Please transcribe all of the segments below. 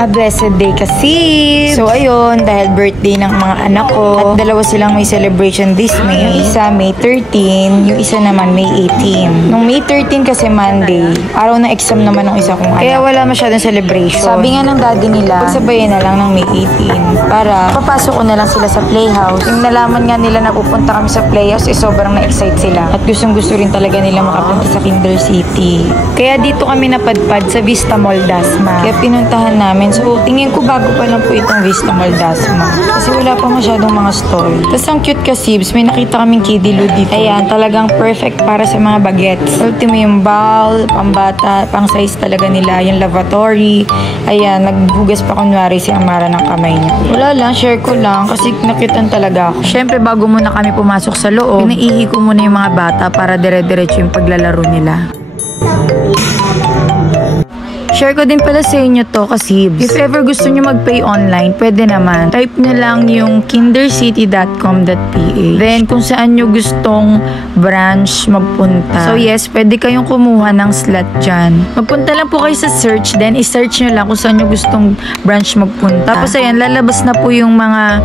A blessed day kasi. So ayun, dahil birthday ng mga anak ko at dalawa silang may celebration this May. Yung isa May 13, yung isa naman May 18. Nung May 13 kasi Monday, araw ng exam naman ng isa kong anak. Kaya wala masyadong celebration. Sabi nga ng daddy nila, pagsabayan na lang ng May 18 para papasok ko na lang sila sa playhouse. Yung nalaman nga nila na pupunta kami sa playhouse, sobrang na-excite sila. At gustong-gusto rin talaga nila makapunta sa Kinder City. Kaya dito kami napadpad sa Vista Mall Dasma. Kaya pinuntahan namin. So, tingin ko bago pa lang po itong Vista Mall Dasma. Kasi wala pa masyadong mga stall. Tapos ang cute kasibs, may nakita kaming kiddie loo dito. Ayan, talagang perfect para sa mga bagets. Ultimo yung bowl, pambata, pang size talaga nila. Yung lavatory. Ayan, naghugas pa kunwari si Amara ng kamay niya. Wala lang, share ko lang kasi nakitan talaga ako. Siyempre, bago muna kami pumasok sa loob, pinaihi ko muna yung mga bata para dire-diretso yung paglalaro nila. Share ko din pala sa inyo to kasi if ever gusto nyo mag-pay online, pwede naman. Type nyo lang yung kindercity.com.ph. Then, kung saan nyo gustong branch magpunta. So yes, pwede kayong kumuha ng slot dyan. Magpunta lang po kayo sa search, then i-search nyo lang kung saan nyo gustong branch magpunta. Tapos ayan, lalabas na po yung mga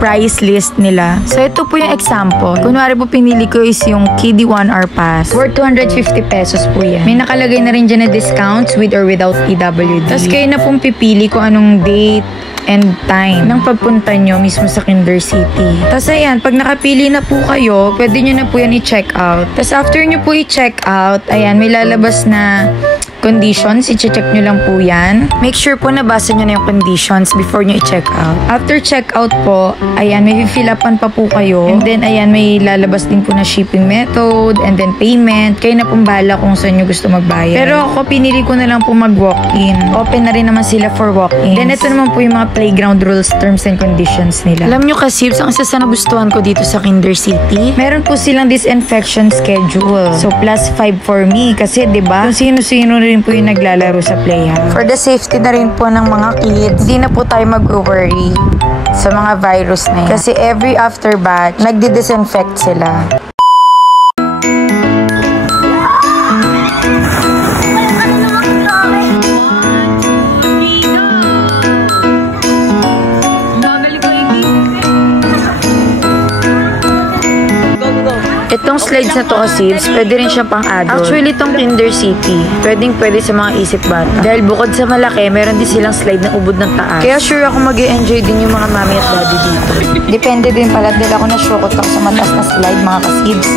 price list nila. So ito po yung example. Kunwari po pinili ko is yung Kiddie 1 hour pass. Worth 250 pesos po yan. May nakalagay na rin dyan na discounts with or without PWD. Tapos kayo na pong pipili kung anong date and time ng pagpunta nyo mismo sa Kinder City. Tapos ayan, pag nakapili na po kayo, pwede nyo na po yan i-check out. Tapos after nyo po i-check out, ayan, may lalabas na conditions, i-check nyo lang po yan. Make sure po nabasa nyo na yung conditions before nyo i-check out. After check out po, ayan, may fill upan pa po kayo. And then, ayan, may lalabas din po na shipping method and then payment. Kayo na pong bahala kung saan nyo gusto magbayad. Pero ako, pinili ko na lang po mag-walk-in. Open na rin naman sila for walk-in. Then, ito naman po yung mga playground rules, terms and conditions nila. Alam nyo kasi, ang isa sa nagustuhan ko dito sa Kinder City, meron po silang disinfection schedule. So, +5 for me. Kasi, diba, kung sino-sino rin po yung naglalaro sa playhouse. For the safety na rin po ng mga kids, hindi na po tayo mag-worry sa mga virus na yan. Kasi every after batch, nagdi-disinfect sila. Itong slides na to kasi, pwede rin siya pang adult. Actually, itong Kinder City, pwede sa mga isip bata. Dahil bukod sa malaki, meron din silang slide na ubod ng taas. Kaya sure ako mag-e-enjoy din yung mga mami at daddy dito. Depende din pala, dahil ako na-shokot ako sa mataas na slide, mga kasibs.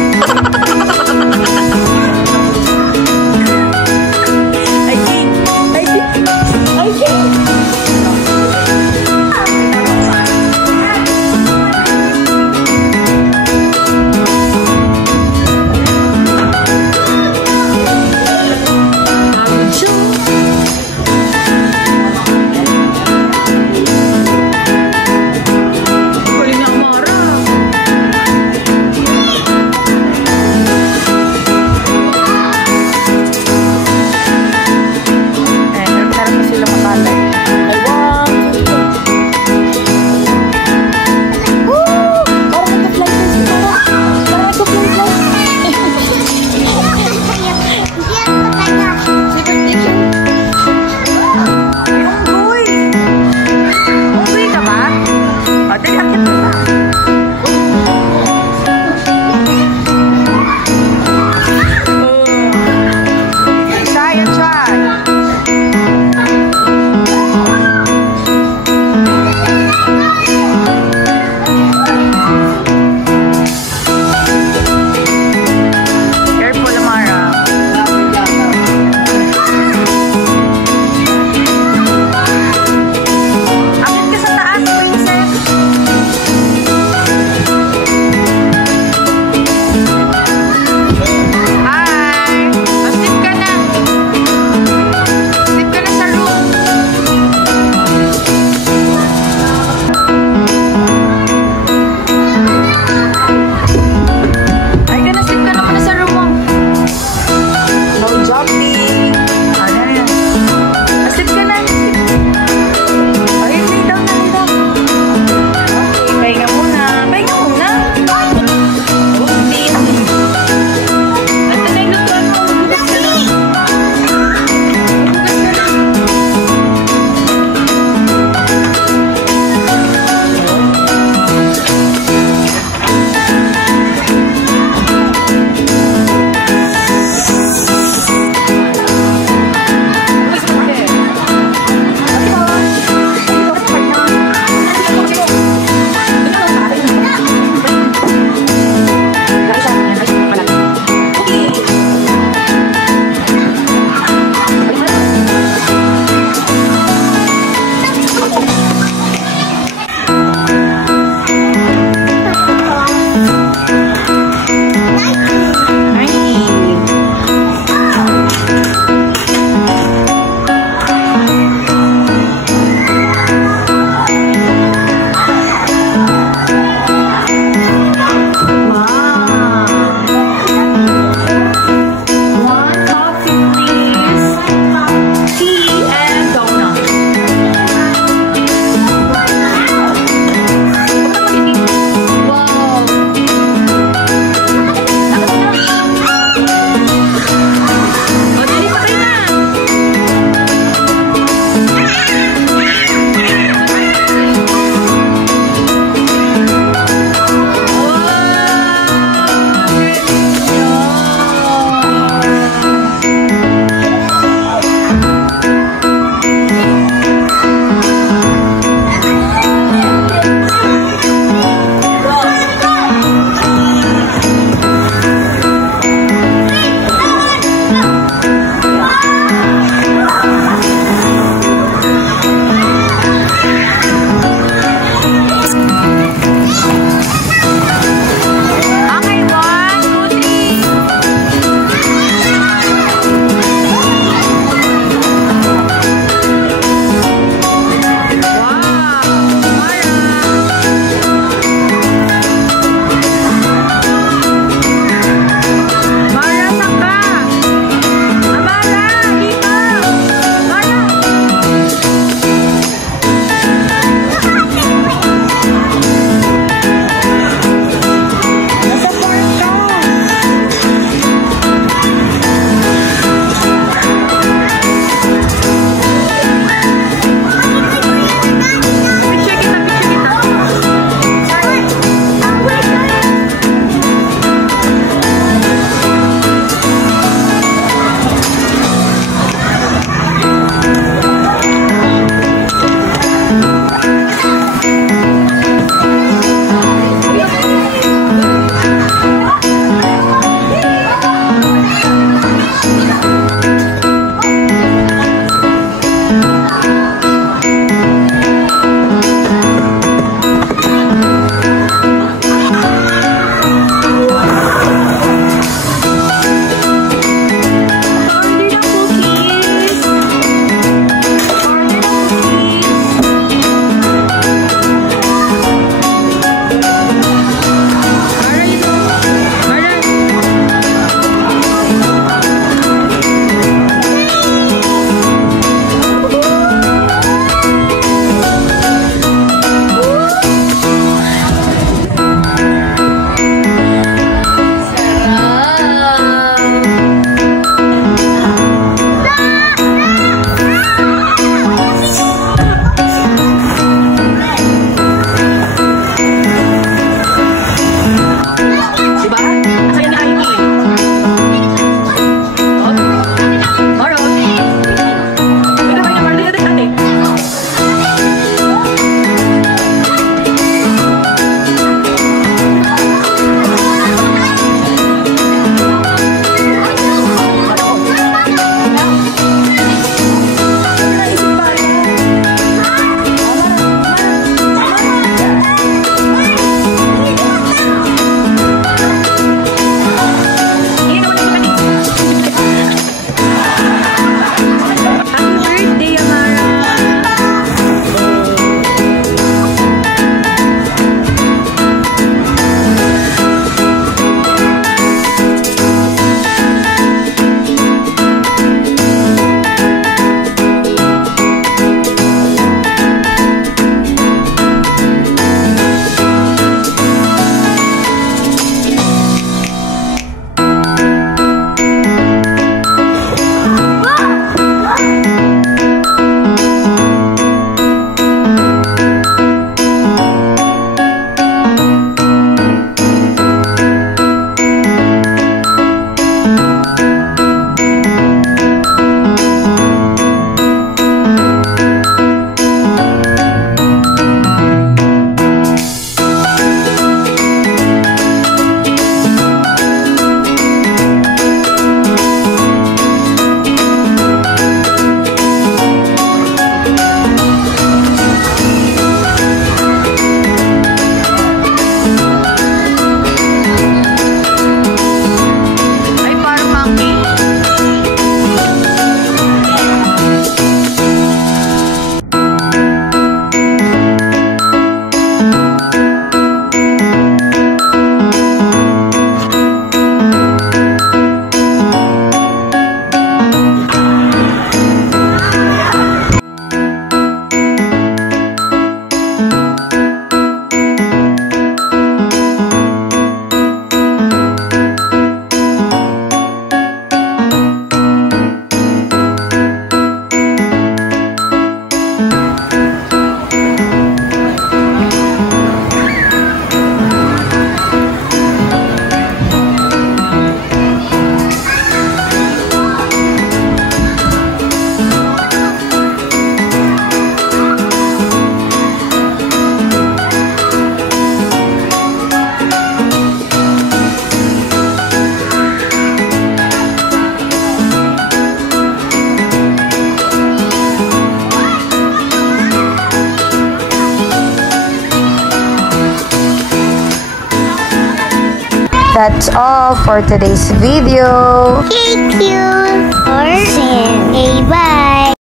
that's all for today's video. Thank you for saying bye.